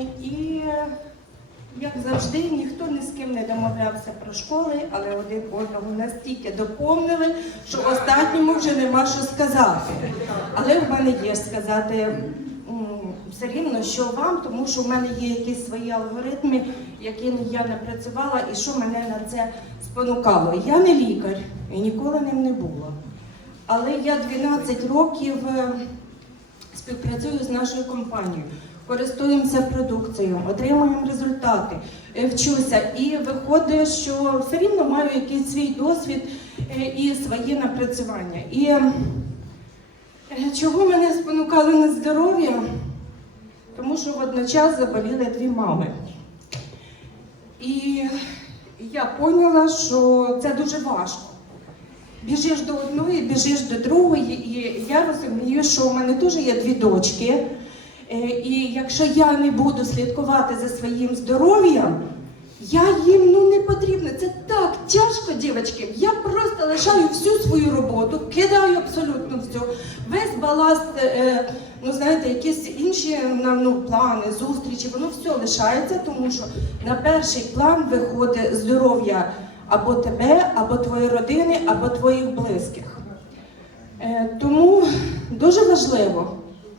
І як завжди, ніхто ні з ким не домовлявся про школи, але один одного настільки доповнили, що останньому вже нема що сказати. Але в мене є сказати все рівно, що вам, тому що в мене є якісь свої алгоритми, якими я напрацювала, і що мене на це спонукало. Я не лікар і ніколи ним не була. Але я 12 років е, співпрацюю з нашою компанією, користуємося продукцією, отримуємо результати, е, вчуся. І виходить, що все рівно маю якийсь свій досвід е, і свої напрацювання. І е, чого мене спонукали на здоров'я? Тому що водночас заболіли дві мами. І я поняла, що це дуже важко. Біжиш до одної, біжиш до другої, і я розумію, що у мене теж є дві дочки. Е, І якщо я не буду слідкувати за своїм здоров'ям, я їм ну не потрібно. Це так тяжко, дівчатки. Я просто лишаю всю свою роботу, кидаю абсолютно все. Весь баласт, е, ну знаєте, якісь інші ну, плани, зустрічі, воно все лишається, тому що на перший план виходить здоров'я або тебе, або твоєї родини, або твоїх близьких. Е, Тому дуже важливо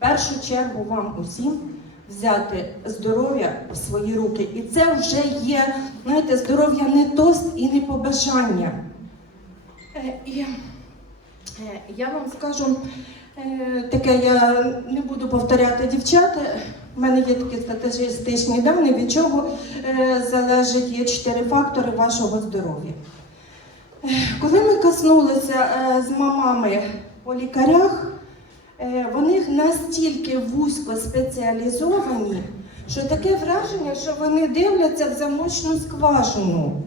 першу чергу вам усім взяти здоров'я в свої руки. І це вже є, знаєте, здоров'я не тост і не побажання. Е, І е, я вам скажу е, таке, я не буду повторяти дівчат. У мене є такі статистичні дані, від чого залежить є чотири фактори вашого здоров'я. Коли ми коснулися з мамами по лікарях, вони настільки вузько спеціалізовані, що таке враження, що вони дивляться в замочну скважину.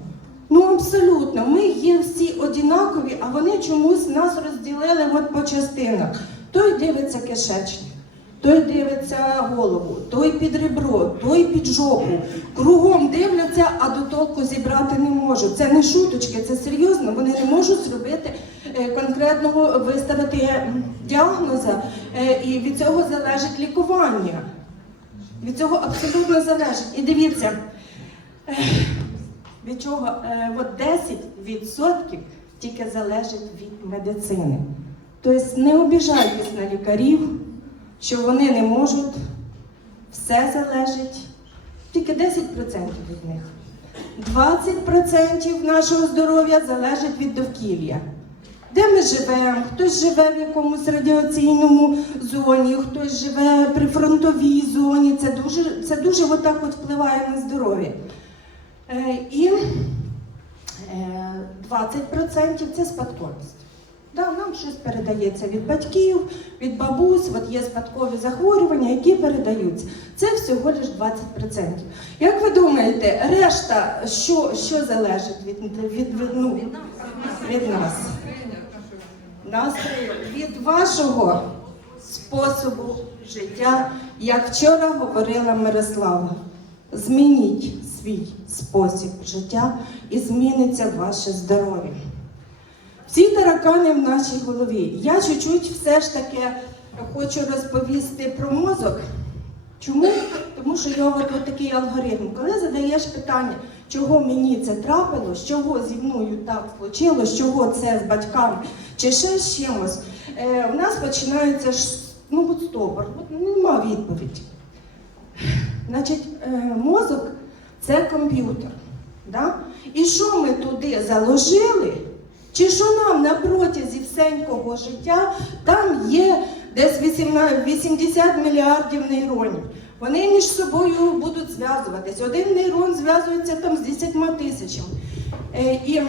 Ну абсолютно, ми є всі однакові, а вони чомусь нас розділили от по частинах. Той дивиться кишечник, той дивиться голову, той під ребро, той під жопу. Кругом дивляться, а до толку зібрати не можуть. Це не шуточки, це серйозно. Вони не можуть зробити е, конкретного виставити м, діагноза, е, і від цього залежить лікування. Від цього абсолютно залежить. І дивіться, е, від чого е, от 10% тільки залежить від медицини. Тобто не обіжайтесь на лікарів, що вони не можуть, все залежить, тільки 10% від них. 20% нашого здоров'я залежить від довкілля. Де ми живемо? Хтось живе в якомусь радіаційному зоні, хтось живе при фронтовій зоні. Це дуже, це дуже отак от впливає на здоров'я. Е, І е, 20% це спадковість. Да, нам щось передається від батьків, від бабусь, от є спадкові захворювання, які передаються. Це всього лише 20%. Як ви думаєте, решта, що, що залежить від, від, від, ну, від нас? Настрою від вашого способу життя, як вчора говорила Мирослава. Змініть свій спосіб життя і зміниться ваше здоров'я. Всі таракани в нашій голові. Я чуть-чуть все ж таки хочу розповісти про мозок. Чому? Тому що от такий алгоритм. Коли задаєш питання, чого мені це трапилось, чого зі мною так случилось, чого це з батьками, чи ще з чимось, е, в нас починається ну от стопор, от нема відповіді. Значить, е, мозок це комп'ютер. Да? І що ми туди заложили? Чи що нам на протязі всенького життя там є десь 80 мільярдів нейронів? Вони між собою будуть зв'язуватись. Один нейрон зв'язується там з 10 тисячами. Е, І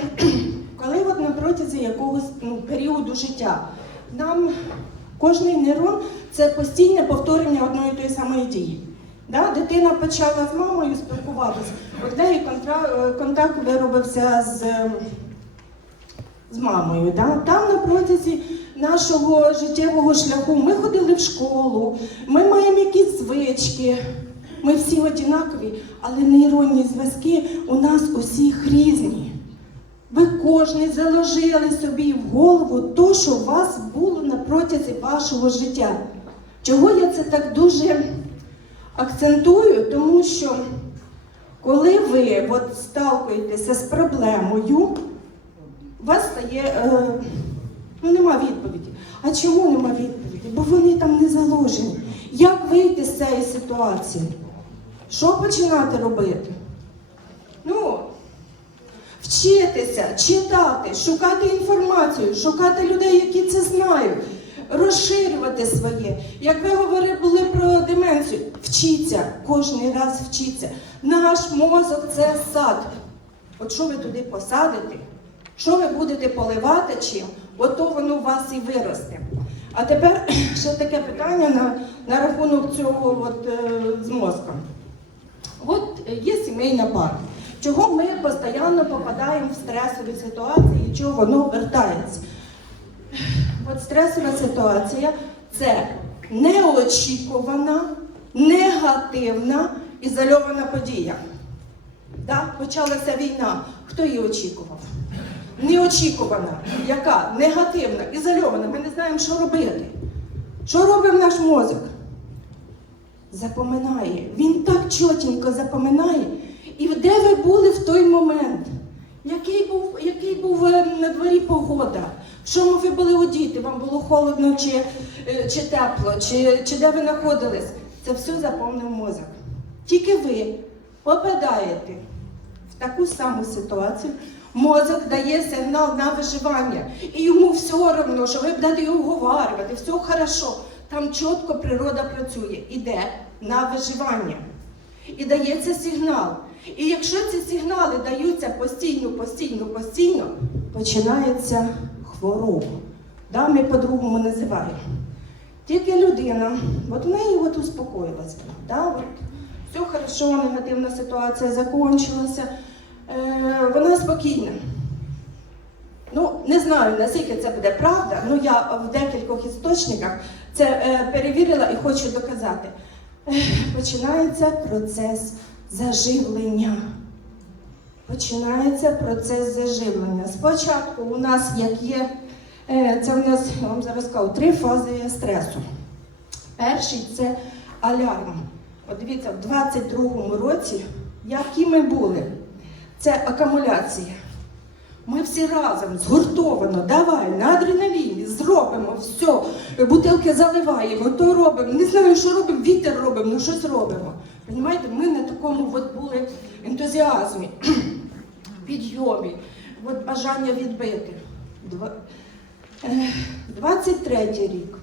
коли от на протязі якогось ну, періоду життя нам кожний нейрон це постійне повторення одної тої самої дії. Да? Дитина почала з мамою спілкуватися, от неї е, контакт виробився з з мамою. Да? Там на протязі нашого життєвого шляху ми ходили в школу, ми маємо якісь звички, ми всі однакові, але нейронні зв'язки у нас усіх різні. Ви кожен заложили собі в голову то, що у вас було на протязі вашого життя. Чого я це так дуже акцентую? Тому що коли ви от сталкуєтеся з проблемою, у вас стає, е, ну нема відповіді. А чому нема відповіді? Бо вони там не заложені. Як вийти з цієї ситуації? Що починати робити? Ну, вчитися, читати, шукати інформацію, шукати людей, які це знають, розширювати своє. Як ви говорили про деменцію, вчіться, кожен раз вчіться. Наш мозок це сад. От що ви туди посадите, що ви будете поливати чим, ото воно у вас і виросте. А тепер ще таке питання на, на рахунок цього от, е, з мозком. От е, є сімейна пара. Чого ми постійно попадаємо в стресові ситуації і чого воно вертається? От стресова ситуація це неочікувана, негативна, ізольована подія. Так? Почалася війна. Хто її очікував? Неочікувана, яка негативна, ізольована. Ми не знаємо, що робити. Що робить наш мозок? Запоминає. Він так чотенько запоминає. І де ви були в той момент? Який був, який був е, на дворі погода? В чому ви були одіти? Вам було холодно чи, е, чи тепло, чи, чи де ви знаходились? Це все заповнив мозок. Тільки ви попадаєте в таку саму ситуацію, мозок дає сигнал на виживання. І йому все одно, що ви будете його уговарювати, все хорошо. Там чітко природа працює. Іде на виживання. І дається сигнал. І якщо ці сигнали даються постійно, постійно, постійно, починається хвороба. Да, ми по-другому називаємо. Тільки людина, от в неї от успокоїлася. Да, от, все хорошо, негативна ситуація закінчилася. Е, вона спокійна. Ну, не знаю, наскільки це буде правда, ну я в декількох істочниках це е, перевірила і хочу доказати. Е, починається процес заживлення. Починається процес заживлення. Спочатку у нас як є, е, це у нас, я вам зараз кажу, три фази стресу. Перший це алярм. От дивіться, в 22-му році, які ми були, це акумуляція. Ми всі разом згуртовано, давай на адреналіні, зробимо все, бутилки заливаємо, то робимо, не знаю, що робимо, вітер робимо, ну щось робимо. Понімаєте, ми на такому от були ентузіазмі, підйомі, от бажання відбити. Два- е, 23 рік.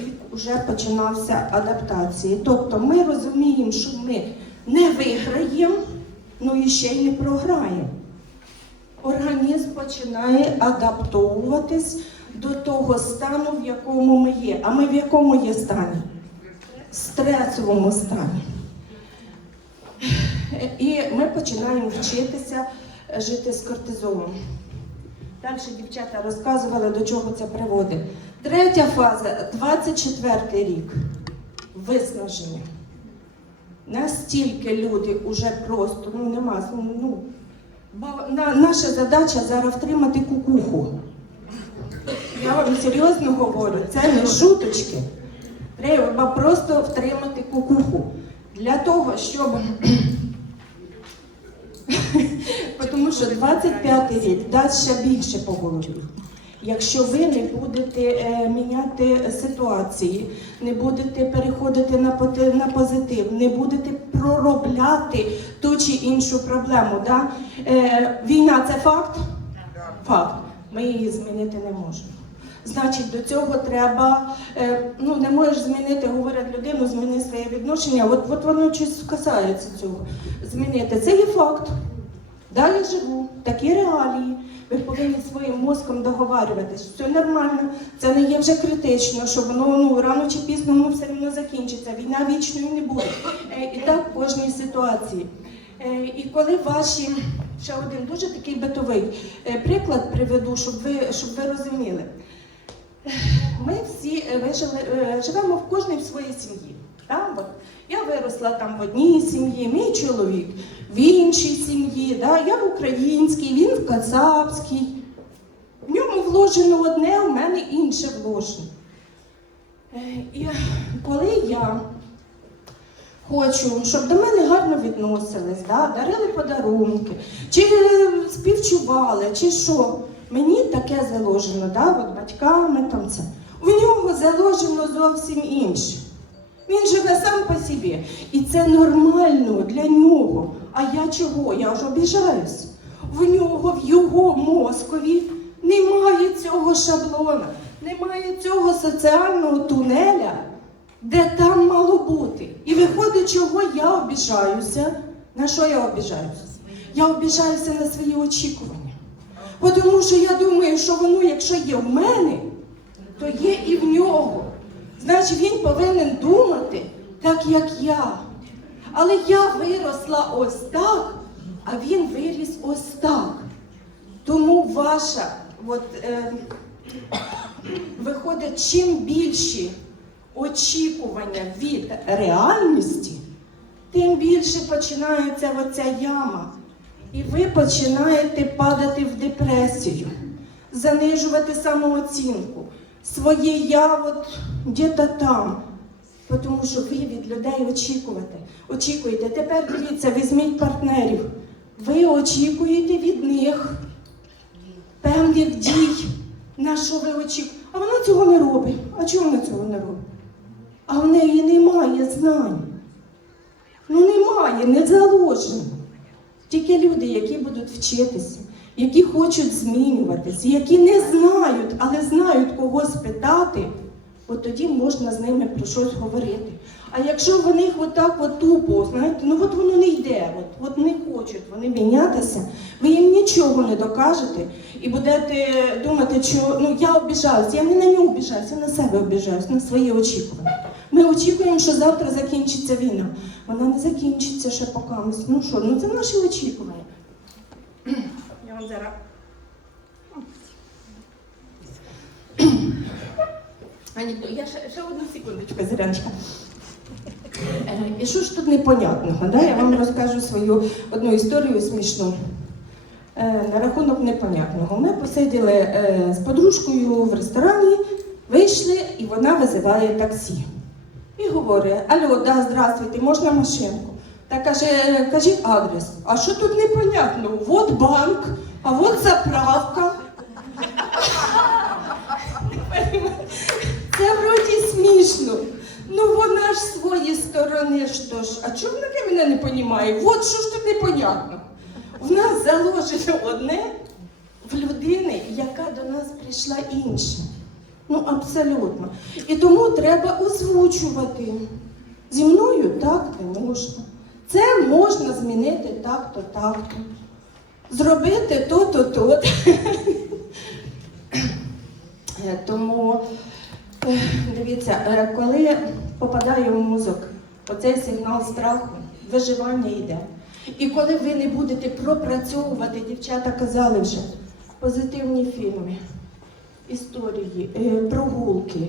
Рік вже починався адаптації. Тобто ми розуміємо, що ми не виграємо, ну і ще й не програємо організм починає адаптовуватись до того стану, в якому ми є. А ми в якому є стані? В Стресовому стані. І ми починаємо вчитися жити з кортизолом. Далі дівчата розказували, до чого це приводить. Третя фаза 24 рік. Виснаження. Настільки люди вже просто, ну нема, ну, наша задача зараз втримати кукуху. Я вам серйозно говорю, це не шуточки. Треба просто втримати кукуху. Для того, щоб. Тому що 25 й рік дасть ще більше по голові. Якщо ви не будете е, міняти ситуації, не будете переходити на, на позитив, не будете проробляти ту чи іншу проблему. Да? Е, війна це факт? Факт. Ми її змінити не можемо. Значить, до цього треба, е, ну не можеш змінити, говорять людину, зміни своє відношення. От, от воно щось касається цього. Змінити. Це є факт. Да, я живу, такі реалії. Ви повинні своїм мозком договарюватись. Все нормально, це не є вже критично, що воно ну, рано чи пізно воно все одно закінчиться. Війна вічною не буде. Е, і так в кожній ситуації. Е, і коли ваші ще один дуже такий битовий приклад приведу, щоб ви, щоб ви розуміли. Ми всі е, вижили, е, живемо в кожній в своїй сім'ї. От я виросла там в одній сім'ї, мій чоловік в іншій сім'ї, да? я в українській, він в кацапській. В ньому вложено одне, у мене інше вложено. Е, І коли я хочу, щоб до мене гарно відносились, да? дарили подарунки, чи е, співчували, чи що. Мені таке заложено, да? от батьками там це. У нього заложено зовсім інше. Він живе сам по собі. І це нормально для нього. А я чого? Я ж обіжаюсь. В нього, в його мозкові немає цього шаблона, немає цього соціального тунеля, де там мало бути. І виходить, чого я обіжаюся. На що я обіжаюся? Я обіжаюся на свої очікування. Тому що я думаю, що воно, якщо є в мене, то є і в нього. Значить, він повинен думати так, як я. Але я виросла ось так, а він виріс ось так. Тому ваша, от, е, виходить, чим більші очікування від реальності, тим більше починається оця яма. І ви починаєте падати в депресію, занижувати самооцінку. Своє я от где-то там. Тому що ви від людей очікуєте. Очікуєте. Тепер дивіться, візьміть партнерів. Ви очікуєте від них певних дій, на що ви очікуєте. А вона цього не робить. А чого вона цього не робить? А в неї немає знань. Ну немає, не заложено. Тільки люди, які будуть вчитися, які хочуть змінюватися, які не знають, але знають кого спитати, от тоді можна з ними про щось говорити. А якщо в них отак от тупо, знаєте, ну от воно не йде, от, от не хочуть вони мінятися, ви їм нічого не докажете і будете думати, що ну я обіжаюсь, я не на нього обіжаюсь, я на себе обіжаюсь, на свої очікування. Ми очікуємо, що завтра закінчиться війна. Вона не закінчиться ще поки. Ну що, ну це наші очікування. Я вам зараз. Анекдот. Я ще, ще одну секундочку, Зіряночка. Е, І що ж тут непонятного? Да? Я вам розкажу свою одну історію смішну. Е, На рахунок непонятного. Ми посиділи е, з подружкою в ресторані, вийшли, і вона визиває таксі. І говорить: Алло, да, здравствуйте, можна машинку? Та каже, кажіть адрес. А що тут непонятно? Вот банк, а вот заправка. Це вроді смішно. Ну вона ж з своєї сторони що ж. А чому вона мене не розуміє? От що ж тут непонятно. В нас заложено одне в людини, яка до нас прийшла інша. Ну, абсолютно. І тому треба озвучувати. Зі мною так не можна. Це можна змінити так-то, так-то. Зробити то-то, то. Е, Тому е, дивіться, е, коли попадає в мозок оцей сигнал страху, виживання йде. І коли ви не будете пропрацьовувати, дівчата казали вже, позитивні фільми, історії, е, прогулки,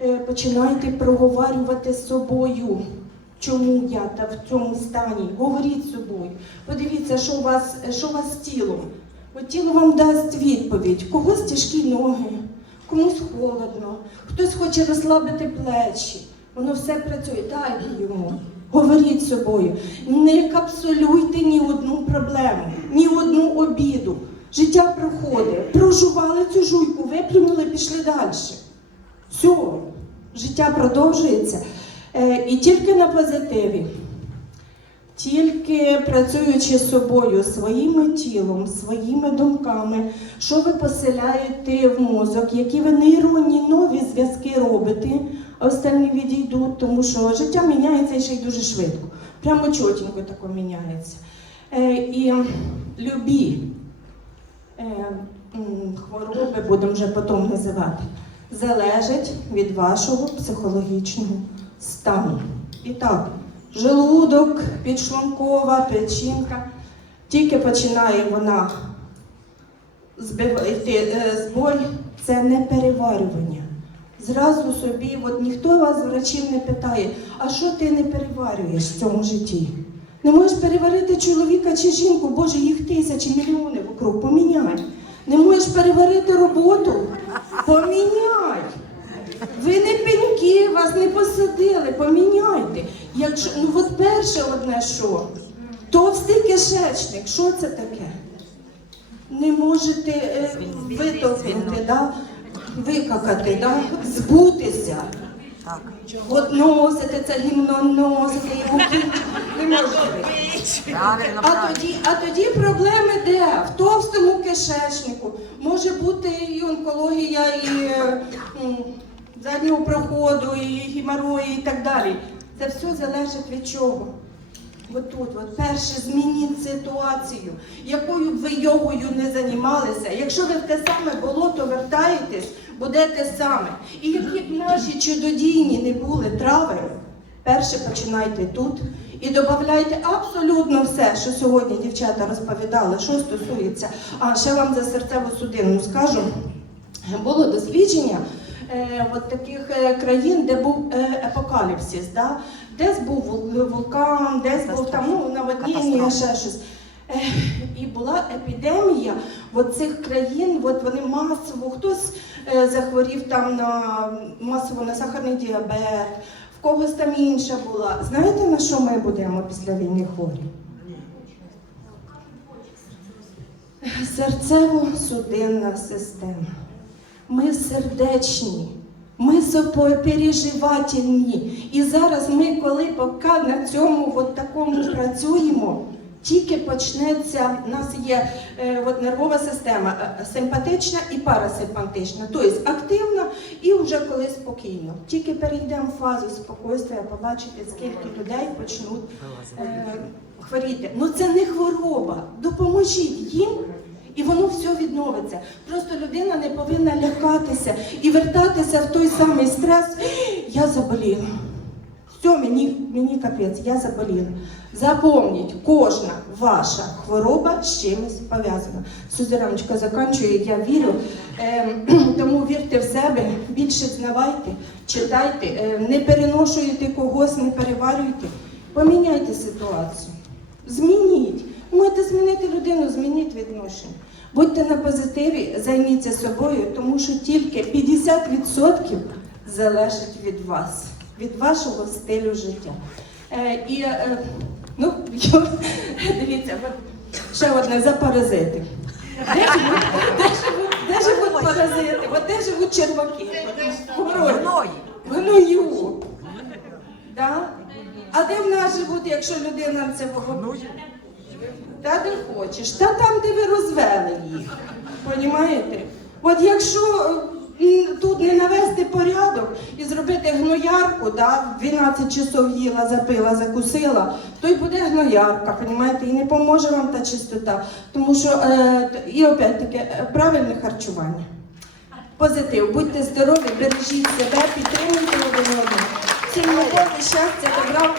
е, починайте проговорювати з собою. Чому я та в цьому стані? Говоріть з собою. Подивіться, що у вас, що у вас з тілом. От тіло вам дасть відповідь. Когось тяжкі ноги, комусь холодно, хтось хоче розслабити плечі. Воно все працює. Дайте йому. Собою. Не капсулюйте ні одну проблему, ні одну обіду. Життя проходить. Прожували цю жуйку, виплюнули, пішли далі. Все, життя продовжується. Е, і тільки на позитиві. Тільки працюючи з собою, своїм тілом, своїми думками, що ви поселяєте в мозок, які ви нейронні нові зв'язки робите, останні відійдуть, тому що життя міняється ще й дуже швидко. Прямо чотенько тако міняється. Е, і любі е, хвороби, будемо вже потім називати, залежать від вашого психологічного стану. І так, желудок, підшлункова, печінка. Тільки починає вона збив- йти е, збой, це не переварювання. Зразу собі, от ніхто вас врачів не питає, а що ти не переварюєш в цьому житті? Не можеш переварити чоловіка чи жінку, Боже, їх тисячі, мільйони вокруг, поміняй. Не можеш переварити роботу, поміняй. Ви не пеньки, вас не посадили, поміняйте. Якщо, ну от перше одне що? Товстий кишечник, що це таке? Не можете е, витовкнути, да? Викакати, да? збутися. Так. От носите це гімно, носите буки не можете. Правильно, А правильно. тоді, а тоді проблеми де? В товстому кишечнику. Може бути і онкологія, і е, м, заднього проходу, і геморої, і так далі. Це все залежить від чого? От тут, от перше, змініть ситуацію, якою б ви йогою не займалися. Якщо ви в те саме болото вертаєтесь, будете саме. І які б наші чудодійні не були трави, перше починайте тут і додавайте абсолютно все, що сьогодні дівчата розповідали, що стосується. А ще вам за серцеву судинну скажу. Було дослідження е, от таких е, країн, де був е, епокаліпсис, да? десь був вулкан, десь був там ну, наводнення, ще щось. Е, і була епідемія от цих країн, от вони масово, хтось е, захворів там на масово на сахарний діабет, в когось там інша була. Знаєте, на що ми будемо після війни хворі? Серцево-судинна система. Ми сердечні, ми сопереживательні. І зараз ми, коли поки на цьому от такому працюємо, тільки почнеться, у нас є е, от нервова система е, симпатична і парасимпатична, тобто активна і вже коли спокійно. Тільки перейдемо в фазу спокійствия, побачите, скільки людей почнуть е, хворіти. Ну це не хвороба. Допоможіть їм. І воно все відновиться. Просто людина не повинна лякатися і вертатися в той самий стрес. Я заболіла. Все, мені, мені капець, я заболіла. Запомніть, кожна ваша хвороба з чимось пов'язана. Сузерамочка закінчує, я вірю. Ем, тому вірте в себе, більше знавайте, читайте, е, не переношуйте когось, не переварюйте. Поміняйте ситуацію. Змініть. Можете змінити людину, змініть відношення. Будьте на позитиві, займіться собою, тому що тільки 50% залежить від вас, від вашого стилю життя. Е, і е, ну, дивіться, ще одне за паразити. Де живуть, де живуть, де живуть паразити? От де живуть черваки? В. В гною. Да? А де в нас живуть, якщо людина це вогонує? Та де хочеш, та там, де ви розвели їх. Понімаєте? От якщо е, тут не навести порядок і зробити гноярку, да, 12 часов їла, запила, закусила, то й буде гноярка, понімаєте, і не поможе вам та чистота. Тому що, е, і опять-таки, е, правильне харчування. Позитив, будьте здорові, бережіть себе, підтримуйте один одного. Всім любові, щастя, добра.